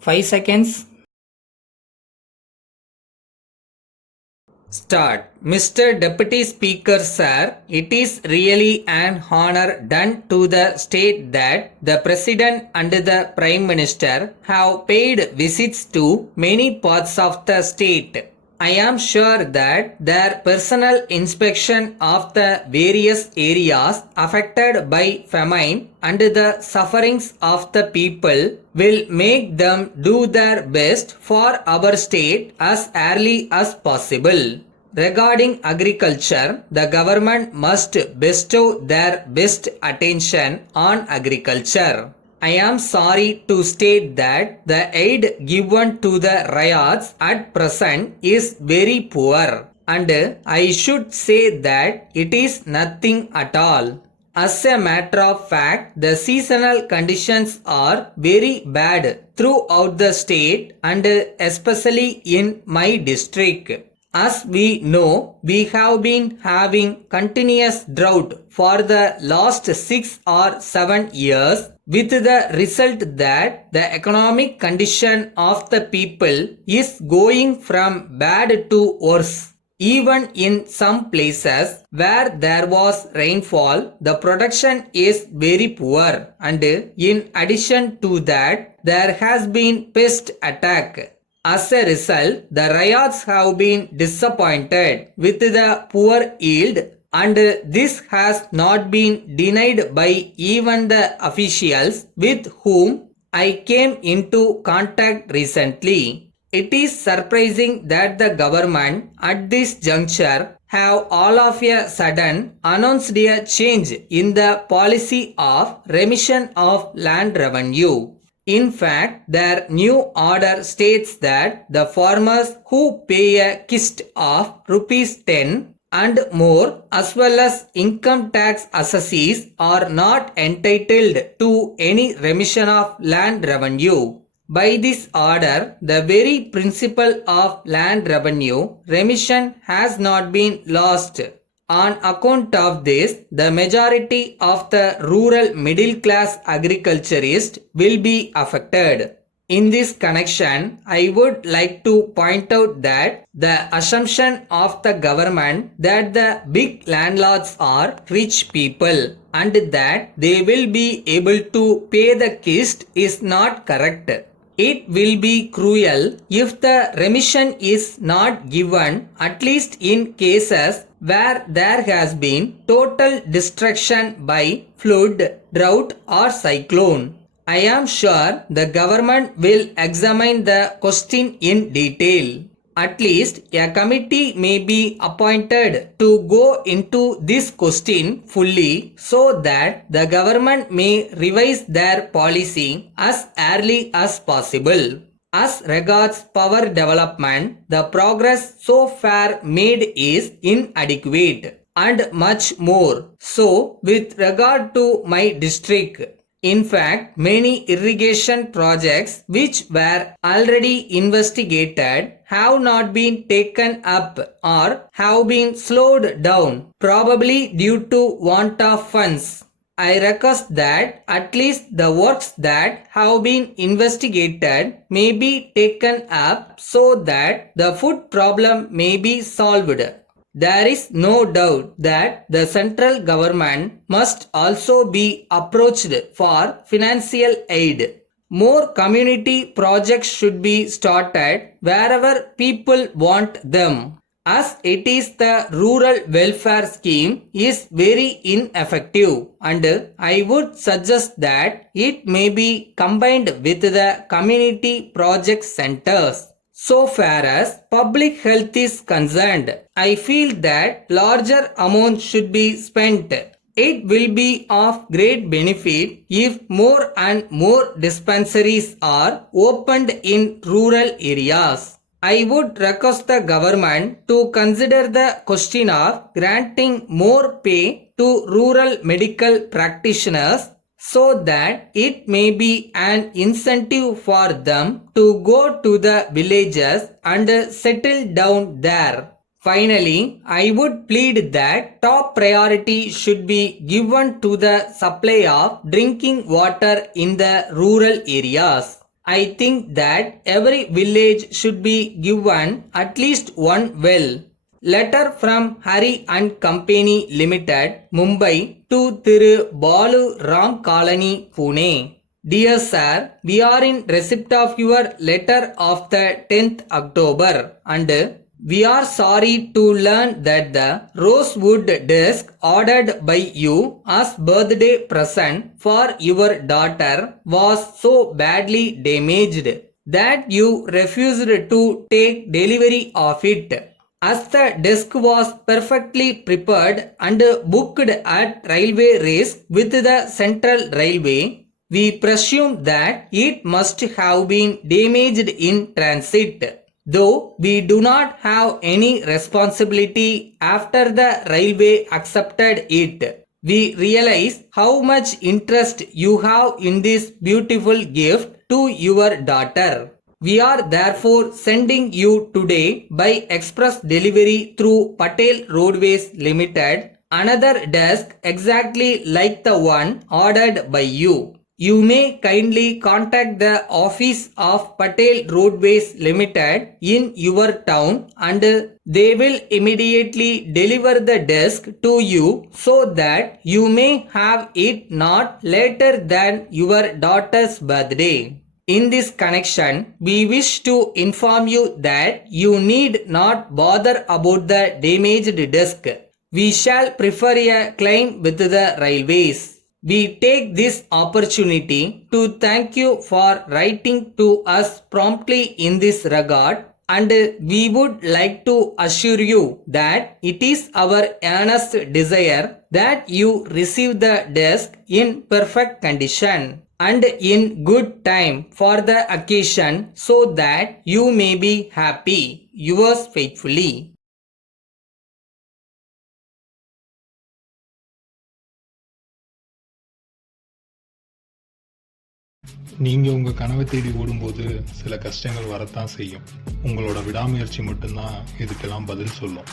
5 seconds. Start. Mr. Deputy Speaker, sir, it is really an honor done to the state that the President and the Prime Minister have paid visits to many parts of the state. I am sure that their personal inspection of the various areas affected by famine and the sufferings of the people will make them do their best for our state as early as possible. Regarding agriculture, the government must bestow their best attention on agriculture. I am sorry to state that the aid given to the riots at present is very poor, and I should say that it is nothing at all. As a matter of fact, the seasonal conditions are very bad throughout the state and especially in my district. As we know, we have been having continuous drought for the last 6 or 7 years, with the result that the economic condition of the people is going from bad to worse. Even in some places where there was rainfall, the production is very poor, and in addition to that, there has been pest attack. As a result, the riots have been disappointed with the poor yield, and this has not been denied by even the officials with whom I came into contact recently. It is surprising that the government at this juncture have all of a sudden announced a change in the policy of remission of land revenue. In fact, their new order states that the farmers who pay a kist of rupees 10 and more as well as income tax assessees are not entitled to any remission of land revenue. By this order, the very principle of land revenue remission has not been lost. On account of this, the majority of the rural middle class agriculturists will be affected. In this connection, I would like to point out that the assumption of the government that the big landlords are rich people and that they will be able to pay the kist is not correct. It will be cruel if the remission is not given, at least in cases where there has been total destruction by flood, drought or cyclone. I am sure the government will examine the question in detail. At least a committee may be appointed to go into this question fully so that the government may revise their policy as early as possible. As regards power development, the progress so far made is inadequate and much more so with regard to my district. In fact, many irrigation projects which were already investigated have not been taken up or have been slowed down, probably due to want of funds. I request that at least the works that have been investigated may be taken up so that the food problem may be solved. There is no doubt that the central government must also be approached for financial aid. More community projects should be started wherever people want them, as it is the rural welfare scheme is very ineffective, and I would suggest that it may be combined with the community project centers. So far as public health is concerned, I feel that larger amounts should be spent. It will be of great benefit if more and more dispensaries are opened in rural areas. I would request the government to consider the question of granting more pay to rural medical practitioners so that it may be an incentive for them to go to the villages and settle down there. Finally, I would plead that top priority should be given to the supply of drinking water in the rural areas. I think that every village should be given at least one well. Letter from Hari and Company Limited, Mumbai to Thiru Balu Ram Colony, Pune. Dear sir, we are in receipt of your letter of the 10th October and we are sorry to learn that the rosewood desk ordered by you as birthday present for your daughter was so badly damaged that you refused to take delivery of it. As the desk was perfectly prepared and booked at railway race with the Central Railway, we presume that it must have been damaged in transit. Though we do not have any responsibility after the railway accepted it, we realize how much interest you have in this beautiful gift to your daughter. We are therefore sending you today by express delivery through Patel Roadways Limited another desk exactly like the one ordered by you. You may kindly contact the office of Patel Roadways Limited in your town and they will immediately deliver the desk to you so that you may have it not later than your daughter's birthday. In this connection, we wish to inform you that you need not bother about the damaged desk. We shall prefer a claim with the railways. We take this opportunity to thank you for writing to us promptly in this regard and we would like to assure you that it is our earnest desire that you receive the desk in perfect condition and in good time for the occasion so that you may be happy. Yours faithfully. நீங்க உங்க கனவை தேடி ஓடும்போது சில கஷ்டங்கள் வரத்தான் செய்யும். உங்களோட விடாமுயற்சி மட்டும்தான் இதுக்கெல்லாம் பதில் சொல்லும்.